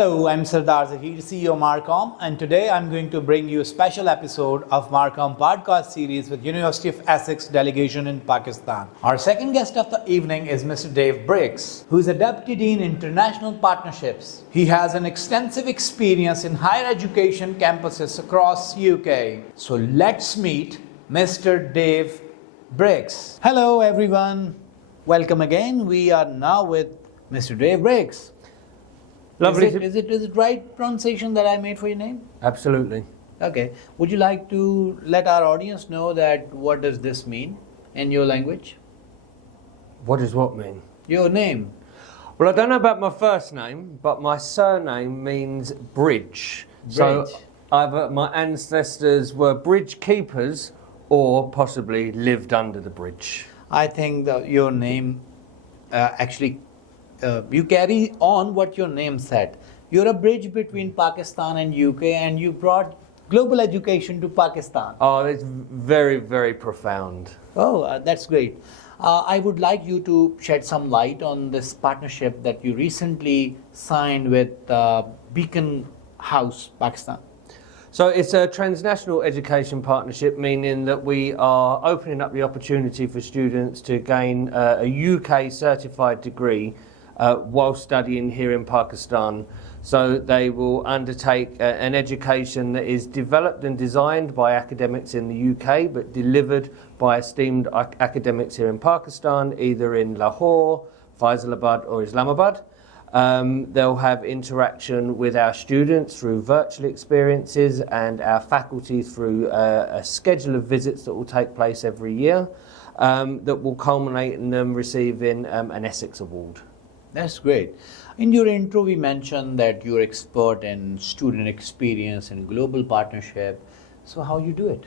Hello, I'm Sardar Zahir, CEO MarCom, and today I'm going to bring you a special episode of MarCom podcast series with University of Essex delegation in Pakistan. Our second guest of the evening is Mr. Dave Briggs, who is a Deputy Dean International Partnerships. He has an extensive experience in higher education campuses across UK. So let's meet Mr. Dave Briggs. Hello everyone, welcome again. We are now with Mr. Dave Briggs. Lovely. Is it right pronunciation that I made for your name? Absolutely. Okay. Would you like to let our audience know that what does this mean in your language? What does what mean? Your name. Well, I don't know about my first name, but my surname means bridge. So Bridge. either my ancestors were bridge keepers or possibly lived under the bridge. I think your name actually you carry on what your name said. You're a bridge between Pakistan and UK, and you brought global education to Pakistan. Oh, it's very, very profound. Oh, that's great. I would like you to shed some light on this partnership that you recently signed with Beaconhouse, Pakistan. So it's a transnational education partnership, meaning that we are opening up the opportunity for students to gain a UK certified degree while studying here in Pakistan. So they will undertake an education that is developed and designed by academics in the UK, but delivered by esteemed academics here in Pakistan, either in Lahore, Faisalabad or Islamabad. They'll have interaction with our students through virtual experiences and our faculty through a schedule of visits that will take place every year that will culminate in them receiving an Essex Award. That's great. In your intro, we mentioned that you're expert in student experience and global partnership. So how you do it?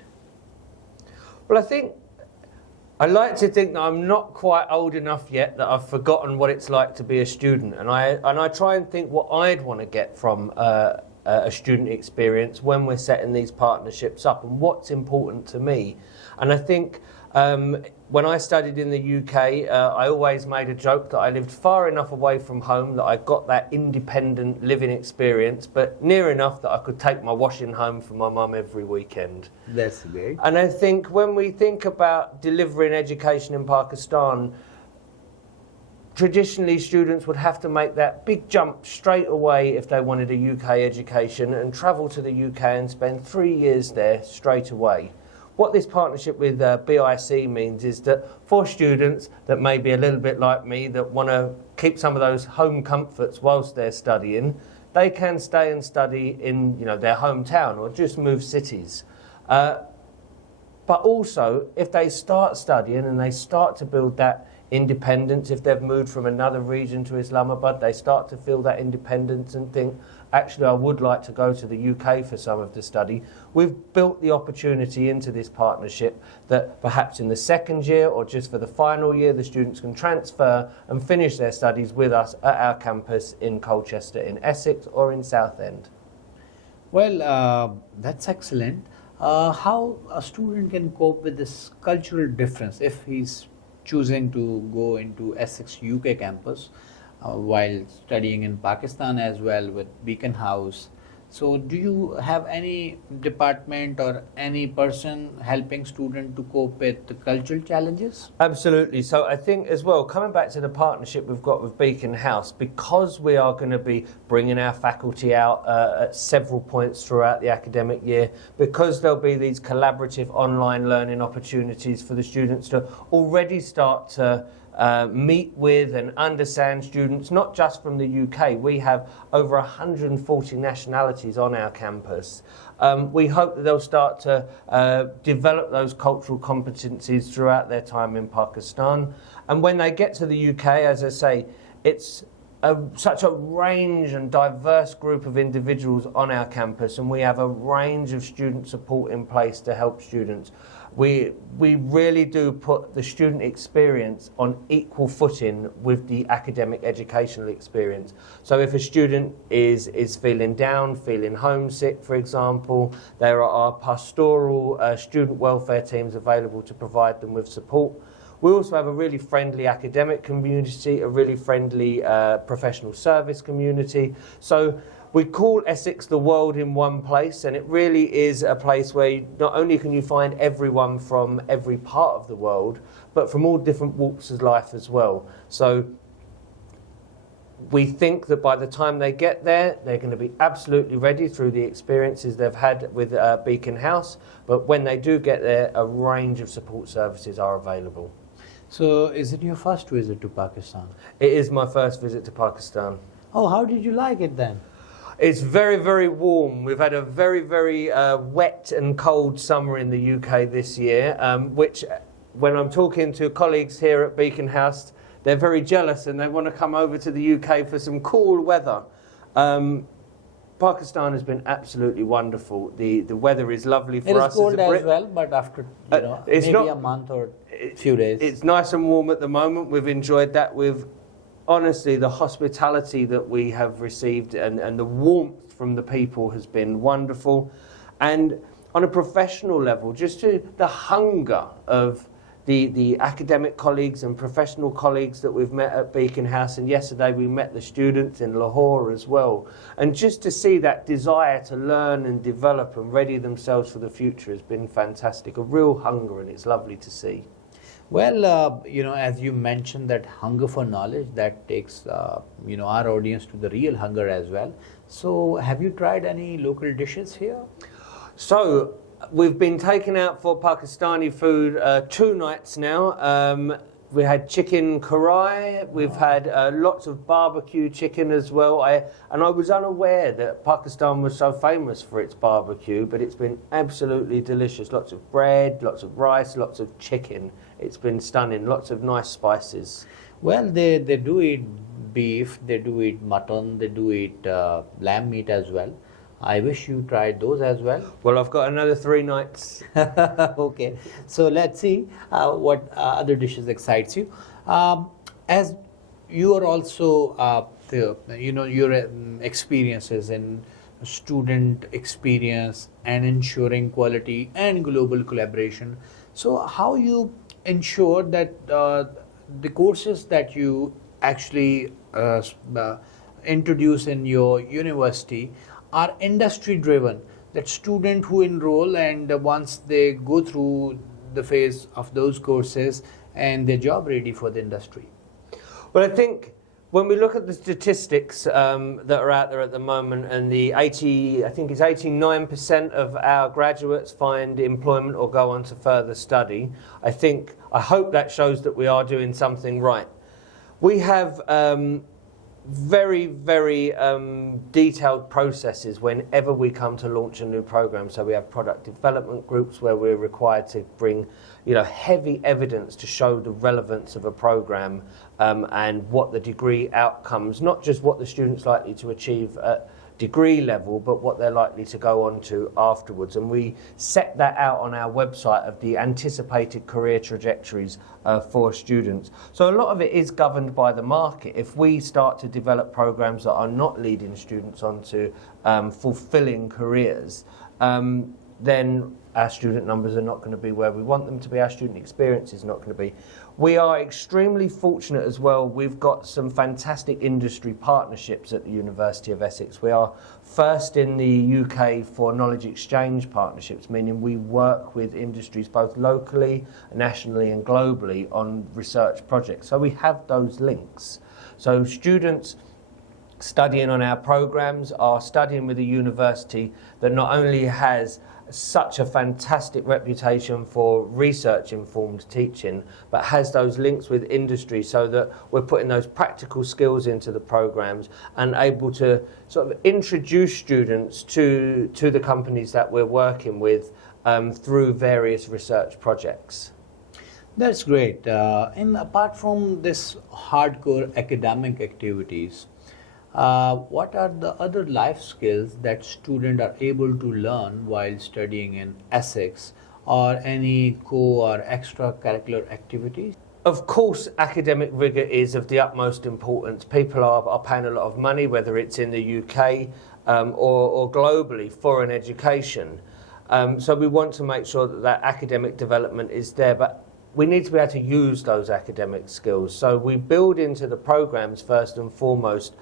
Well, I like to think that I'm not quite old enough yet that I've forgotten what it's like to be a student, and I try and think what I'd want to get from a student experience when we're setting these partnerships up and what's important to me. And I think when I studied in the UK, I always made a joke that I lived far enough away from home that I got that independent living experience, but near enough that I could take my washing home for my mum every weekend. That's great. And I think when we think about delivering education in Pakistan, traditionally students would have to make that big jump straight away if they wanted a UK education and travel to the UK and spend 3 years there straight away. What this partnership with BIC means is that for students that may be a little bit like me, that want to keep some of those home comforts whilst they're studying, they can stay and study in their hometown or just move cities. But also, if they start studying and they start to build that independence, if they've moved from another region to Islamabad, they start to feel that independence and think, actually, I would like to go to the UK for some of the study. We've built the opportunity into this partnership that perhaps in the second year or just for the final year, the students can transfer and finish their studies with us at our campus in Colchester, in Essex or in Southend. Well, that's excellent. How a student can cope with this cultural difference if he's choosing to go into Essex UK campus while studying in Pakistan as well with Beaconhouse. So do you have any department or any person helping student to cope with the cultural challenges? Absolutely. So I think as well, coming back to the partnership we've got with Beaconhouse, because we are going to be bringing our faculty out at several points throughout the academic year, because there'll be these collaborative online learning opportunities for the students to already start to meet with and understand students, not just from the UK. We have over 140 nationalities on our campus. We hope that they'll start to develop those cultural competencies throughout their time in Pakistan. And when they get to the UK, as I say, it's such a range and diverse group of individuals on our campus, and we have a range of student support in place to help students. We really do put the student experience on equal footing with the academic educational experience. So if a student is feeling down, feeling homesick, for example, there are pastoral student welfare teams available to provide them with support. We also have a really friendly academic community, a really friendly professional service community. So We call Essex the world in one place, and it really is a place where not only can you find everyone from every part of the world, but from all different walks of life as well. So we think that by the time they get there, they're going to be absolutely ready through the experiences they've had with Beaconhouse. But when they do get there, a range of support services are available. So is it your first visit to Pakistan? It is my first visit to Pakistan. Oh, how did you like it then? It's very, very warm. We've had a very, very wet and cold summer in the UK this year, which when I'm talking to colleagues here at Beaconhouse, they're very jealous and they want to come over to the UK for some cool weather. Pakistan has been absolutely wonderful. The weather is lovely for us. It is cold as well, but after it's maybe not a month or few days. It's nice and warm at the moment. We've enjoyed that. Honestly, the hospitality that we have received and the warmth from the people has been wonderful. And on a professional level, just the hunger of the academic colleagues and professional colleagues that we've met at Beaconhouse, and yesterday we met the students in Lahore as well. And just to see that desire to learn and develop and ready themselves for the future has been fantastic. A real hunger, and it's lovely to see. Well, as you mentioned, that hunger for knowledge, that takes, our audience to the real hunger as well. So have you tried any local dishes here? So we've been taken out for Pakistani food 2 nights now. We had chicken karai, we've had lots of barbecue chicken as well. And I was unaware that Pakistan was so famous for its barbecue, but it's been absolutely delicious. Lots of bread, lots of rice, lots of chicken. It's been stunning, lots of nice spices. Well, they do eat beef, they do eat mutton, they do eat lamb meat as well. I wish you tried those as well. Well, I've got another 3 nights. Okay, so let's see what other dishes excites you. As you are also, your experiences in student experience and ensuring quality and global collaboration. So how you ensure that the courses that you actually introduce in your university are industry driven, that student who enroll and once they go through the phase of those courses and they're job ready for the industry? Well, I think when we look at the statistics that are out there at the moment, and I think it's 89% of our graduates find employment or go on to further study, I hope that shows that we are doing something right. We have very, very detailed processes whenever we come to launch a new program. So we have product development groups where we're required to bring, heavy evidence to show the relevance of a program and what the degree outcomes, not just what the student's likely to achieve at degree level, but what they're likely to go on to afterwards. And we set that out on our website of the anticipated career trajectories for students. So a lot of it is governed by the market. If we start to develop programs that are not leading students onto fulfilling careers, then our student numbers are not going to be where we want them to be, our student experience is not going to be. We are extremely fortunate as well. We've got some fantastic industry partnerships at the University of Essex. We are first in the UK for knowledge exchange partnerships, meaning we work with industries both locally, nationally and globally on research projects. So we have those links. So students studying on our programs are studying with a university that not only has such a fantastic reputation for research-informed teaching, but has those links with industry so that we're putting those practical skills into the programs and able to sort of introduce students to the companies that we're working with through various research projects. That's great. And apart from this hardcore academic activities, what are the other life skills that students are able to learn while studying in Essex, or any or extracurricular activities? Of course, academic rigour is of the utmost importance. People are paying a lot of money, whether it's in the UK or globally, for an education. So we want to make sure that academic development is there, but we need to be able to use those academic skills. So we build into the programs first and foremost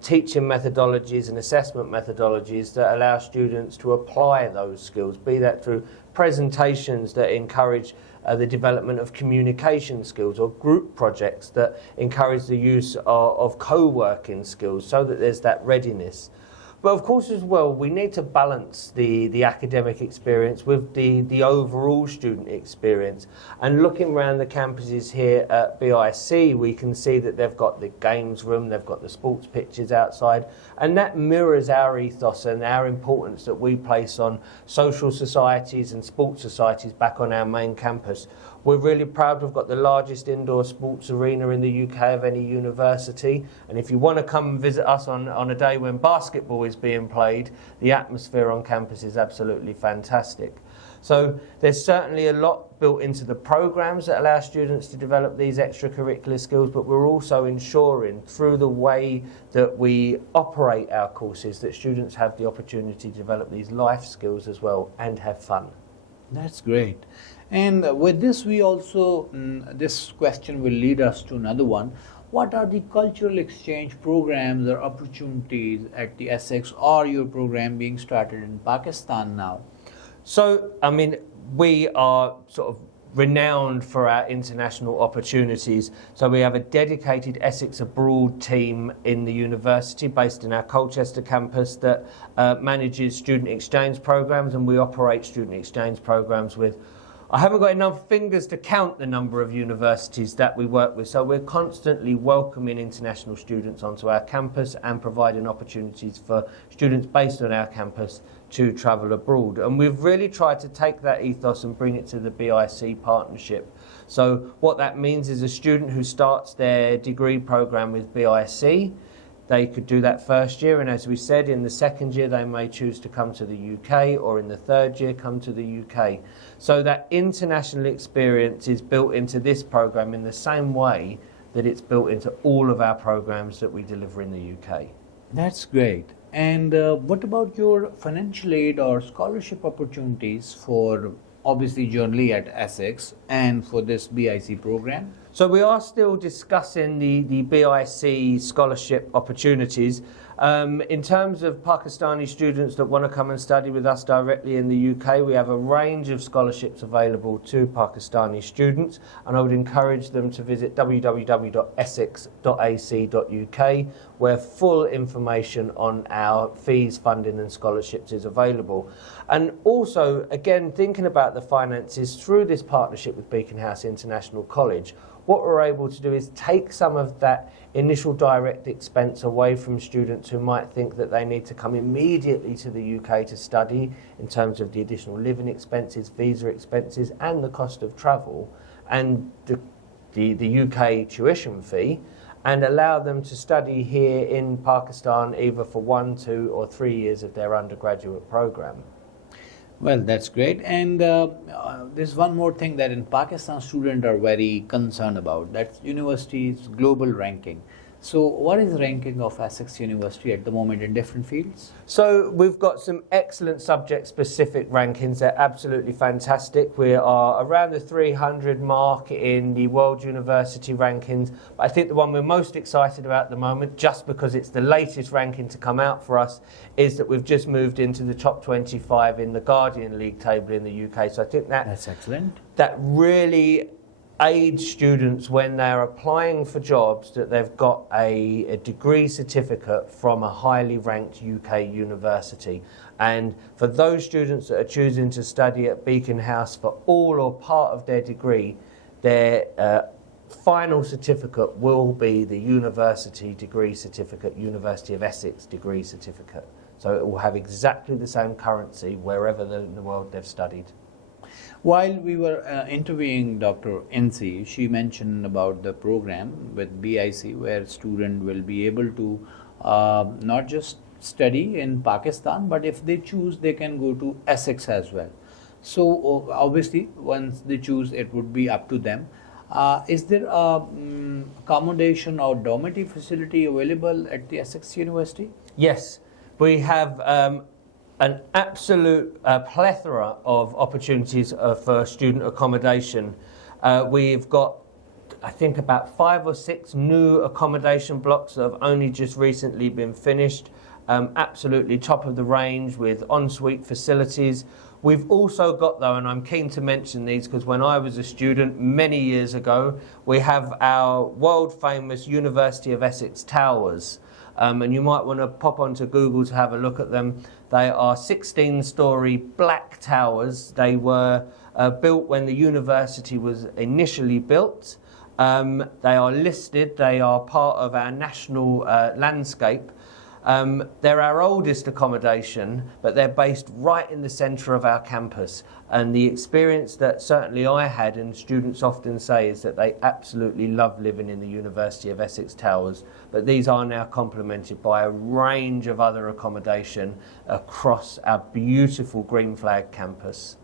teaching methodologies and assessment methodologies that allow students to apply those skills, be that through presentations that encourage the development of communication skills, or group projects that encourage the use of co-working skills, so that there's that readiness. But of course as well, we need to balance the academic experience with the overall student experience. And looking around the campuses here at BIC, we can see that they've got the games room, they've got the sports pitches outside, and that mirrors our ethos and our importance that we place on social societies and sports societies back on our main campus. We're really proud we've got the largest indoor sports arena in the UK of any university, and if you want to come and visit us on a day when basketball is being played, the atmosphere on campus is absolutely fantastic. So there's certainly a lot built into the programs that allow students to develop these extracurricular skills, but we're also ensuring through the way that we operate our courses that students have the opportunity to develop these life skills as well and have fun. That's great. And with this, we also, this question will lead us to another one. What are the cultural exchange programs or opportunities at the Essex, or your program being started in Pakistan now? So, I mean, we are sort of renowned for our international opportunities. So we have a dedicated Essex Abroad team in the university based in our Colchester campus that manages student exchange programs, and we operate student exchange programs with, I haven't got enough fingers to count the number of universities that we work with, so we're constantly welcoming international students onto our campus and providing opportunities for students based on our campus to travel abroad. And we've really tried to take that ethos and bring it to the BIC partnership. So what that means is a student who starts their degree program with BIC, they could do that first year, and as we said, in the second year they may choose to come to the UK, or in the third year come to the UK. So that international experience is built into this program in the same way that it's built into all of our programs that we deliver in the UK. That's great. And what about your financial aid or scholarship opportunities for, obviously, generally at Essex and for this BIC program? So we are still discussing the BIC scholarship opportunities. In terms of Pakistani students that want to come and study with us directly in the UK, we have a range of scholarships available to Pakistani students, and I would encourage them to visit www.essex.ac.uk, where full information on our fees, funding and scholarships is available. And also, again, thinking about the finances through this partnership with Beaconhouse International College, what we're able to do is take some of that initial direct expense away from students who might think that they need to come immediately to the UK to study, in terms of the additional living expenses, visa expenses and the cost of travel and the UK tuition fee, and allow them to study here in Pakistan either for 1, 2 or 3 years of their undergraduate program. Well, that's great. And there's one more thing that in Pakistan students are very concerned about. That's university's global ranking. So what is the ranking of Essex University at the moment in different fields? So we've got some excellent subject-specific rankings. They're absolutely fantastic. We are around the 300 mark in the World University rankings. But I think the one we're most excited about at the moment, just because it's the latest ranking to come out for us, is that we've just moved into the top 25 in the Guardian League table in the UK. So I think that's excellent. That really aid students when they're applying for jobs, that they've got a degree certificate from a highly ranked UK university. And for those students that are choosing to study at Beaconhouse for all or part of their degree, their final certificate will be the university degree certificate, University of Essex degree certificate. So it will have exactly the same currency wherever in the world they've studied. While we were interviewing Dr. Insi, she mentioned about the program with BIC where student will be able to not just study in Pakistan, but if they choose, they can go to Essex as well. So obviously, once they choose, it would be up to them. Is there accommodation or dormitory facility available at the Essex University? Yes, we have an absolute plethora of opportunities for student accommodation. We've got I think about 5 or 6 new accommodation blocks that have only just recently been finished. Absolutely top of the range with ensuite facilities. We've also got, though, and I'm keen to mention these because when I was a student many years ago, we have our world famous University of Essex towers. And you might want to pop onto Google to have a look at them. They are 16-storey black towers. They were built when the university was initially built. They are listed. They are part of our national landscape. They're our oldest accommodation, but they're based right in the centre of our campus. And the experience that certainly I had, and students often say, is that they absolutely love living in the University of Essex towers. But these are now complemented by a range of other accommodation across our beautiful Green Flag campus.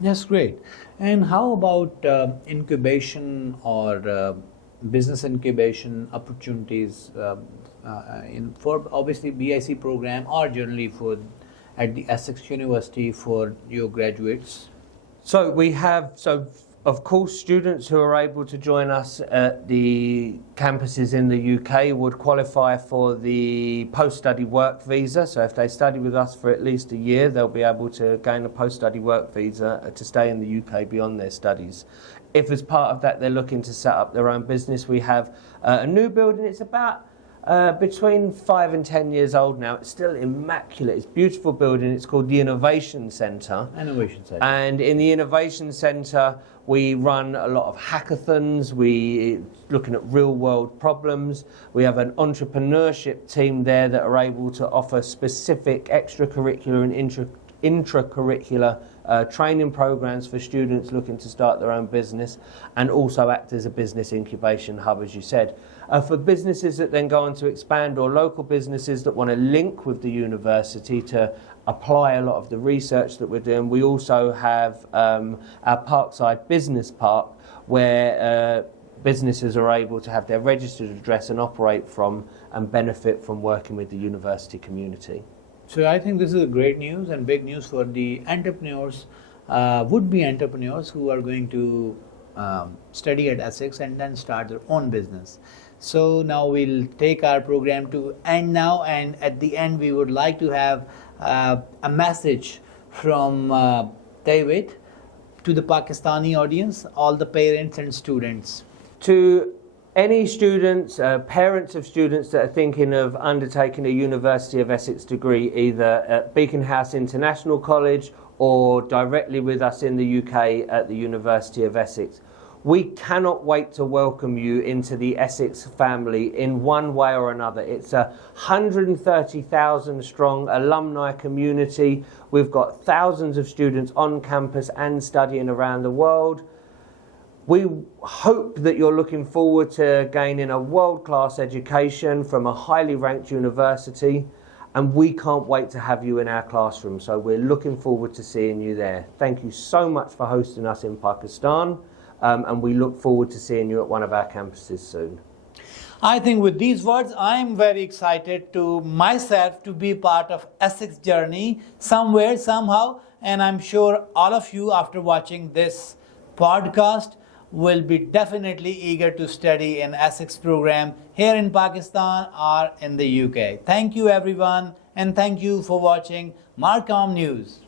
That's great. And how about incubation or business incubation opportunities for obviously BIC program or generally for at the Essex University for your graduates? So we have, of course, students who are able to join us at the campuses in the UK would qualify for the post-study work visa. So if they study with us for at least a year, they'll be able to gain a post-study work visa to stay in the UK beyond their studies. If as part of that they're looking to set up their own business, we have a new building. It's about between 5 and 10 years old now. It's still immaculate. It's a beautiful building. It's called the Innovation Centre. Innovation Centre. And in the Innovation Centre, we run a lot of hackathons. We looking at real world problems. We have an entrepreneurship team there that are able to offer specific extracurricular and intracurricular training programs for students looking to start their own business, and also act as a business incubation hub, as you said. For businesses that then go on to expand, or local businesses that want to link with the university to apply a lot of the research that we're doing, we also have our Parkside Business Park, where businesses are able to have their registered address and operate from and benefit from working with the university community. So I think this is great news and big news for the entrepreneurs, would-be entrepreneurs who are going to study at Essex and then start their own business. So now we'll take our program to end now, and at the end we would like to have a message from David to the Pakistani audience, all the parents and students. To any students, parents of students that are thinking of undertaking a University of Essex degree, either at Beaconhouse International College or directly with us in the UK at the University of Essex, we cannot wait to welcome you into the Essex family in one way or another. It's a 130,000 strong alumni community. We've got thousands of students on campus and studying around the world. We hope that you're looking forward to gaining a world-class education from a highly ranked university, and we can't wait to have you in our classroom. So we're looking forward to seeing you there. Thank you so much for hosting us in Pakistan. And we look forward to seeing you at one of our campuses soon. I think with these words, I'm very excited to myself to be part of Essex journey somewhere, somehow. And I'm sure all of you, after watching this podcast, will be definitely eager to study in Essex program here in Pakistan or in the UK. Thank you everyone, and thank you for watching MarCom News.